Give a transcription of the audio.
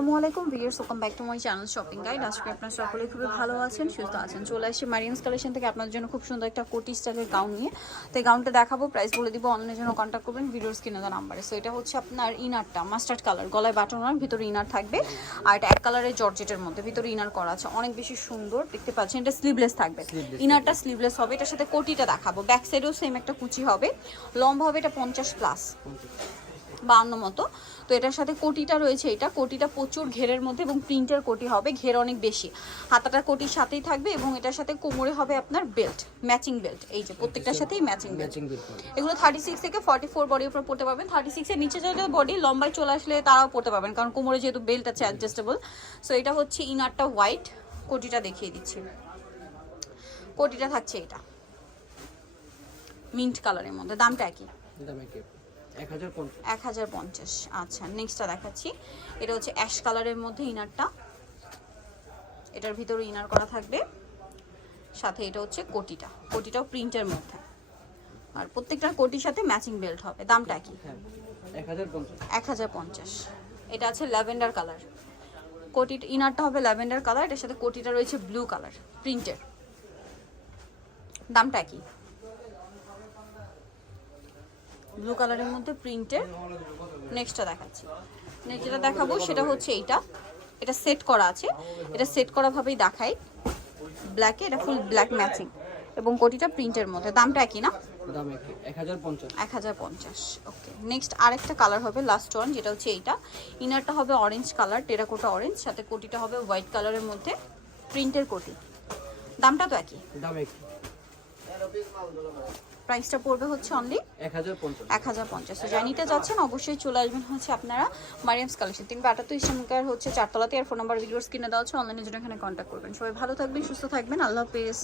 আসসালামু আলাইকুম viewers, welcome back to my channel shopping guide. আজকে আপনারা সকলে খুবই ভালো আছেন, সুস্থ আছেন। চলে আসি মারিয়ামস কালেকশন থেকে আপনাদের জন্য খুব সুন্দর একটা কোটি স্টাইলের গাউন নিয়ে। তো এই গাউনটা দেখাবো, প্রাইস বলে দিব, অনলাইনের জন্য কন্ট্যাক্ট করবেন ভিডিওর স্ক্রিনে দেওয়া নাম্বারে। সো এটা হচ্ছে আপনার ইনারটা মাস্টার্ড কালার, গলায় বাটনার, ভিতরে ইনার থাকবে। আর এটা এক কালারের জর্জেটের মধ্যে, ভিতরে ইনার করা আছে, অনেক বেশি সুন্দর দেখতে পাচ্ছেন। এটা স্লিভলেস থাকবে, ইনারটা স্লিভলেস হবে। এটার সাথে কোটিটা দেখাবো, ব্যাক সাইডেও সেম একটা কুচি হবে, লম্বা হবে এটা 50+ 52 মতো। তো এটার সাথে কোটিটা রয়েছে, এটা কোটিটা প্রচুর ঘেরের মধ্যে এবং প্রিন্টের কোটি হবে, ঘের অনেক বেশি, হাতাটা কোটির সাথেই থাকবে। এবং এটার সাথে কোমরে হবে আপনার বেল্ট, ম্যাচিং বেল্ট। এই যে প্রত্যেকটার সাথেই ম্যাচিং বেল্ট। এগুলো 36 থেকে 44 বডির উপর পড়তে পারবেন। 36 এর নিচে যদি বডি লম্বায় চলে আসলে তারাও পড়তে পারবেন, কারণ কোমরে যেহেতু বেল্ট আছে অ্যাডজাস্টেবল। সো এটা হচ্ছে ইনারটা হোয়াইট, কোটিটা দেখিয়ে দিচ্ছি। কোটিটা থাকছে এটা মিন্ট কালারের মধ্যে, দামটা কি? 1050। আচ্ছা, নেক্সটটা দেখাচ্ছি। এটা হচ্ছে অ্যাশ কালারের মধ্যে ইনারটা, এটার ভিতরে ইনার করা থাকবে, সাথে এটা হচ্ছে কোটিটা, কোটিটাও প্রিন্টের মধ্যে। আর প্রত্যেকটার কোটির সাথে ম্যাচিং বেল্ট হবে। দামটা কি? 1050। এটা আছে ল্যাভেন্ডার কালার, কোটি ইনারটা হবে ল্যাভেন্ডার কালার, এটার সাথে কোটিটা রয়েছে ব্লু কালার প্রিন্টের। দামটা কি? ব্লু কালারের মধ্যে প্রিন্টের। নেক্সটটা দেখাচ্ছি। নেক্সট যেটা দেখাবো সেটা হচ্ছে এইটা, এটা সেট করা আছে, এটা সেট করা ভাবেই দেখাই, ব্ল্যাকে, এটা ফুল ব্ল্যাক ম্যাচিং এবং কোটিটা প্রিন্টের মধ্যে। দামটা একই না? দাম একই, 1050। ওকে, নেক্সট আরেকটা কালার হবে লাস্ট ওয়ান, যেটা হচ্ছে এইটা। ইনারটা হবে অরেঞ্জ কালার, টেরাকোটা অরেঞ্জ, সাথে কোটিটা হবে হোয়াইট কালারের মধ্যে প্রিন্টের কোটি। দামটা তো একই? দাম একই। প্রাইসটা পড়বে হচ্ছে অনলি 1050। তো যাই নিতে যাচ্ছেন অবশ্যই চলে আসবেন হচ্ছে আপনারা মারিয়ামস কালেকশন, 328 ইসলামকার হচ্ছে 4তলাতে। আর ফোন নাম্বার ভিডিওর স্ক্রিনে দেওয়া হচ্ছে, অনলাইনে জন্য এখানে কন্ট্যাক্ট করবেন। সবাই ভালো থাকবেন, সুস্থ থাকবেন, আল্লাহ হাফেজ।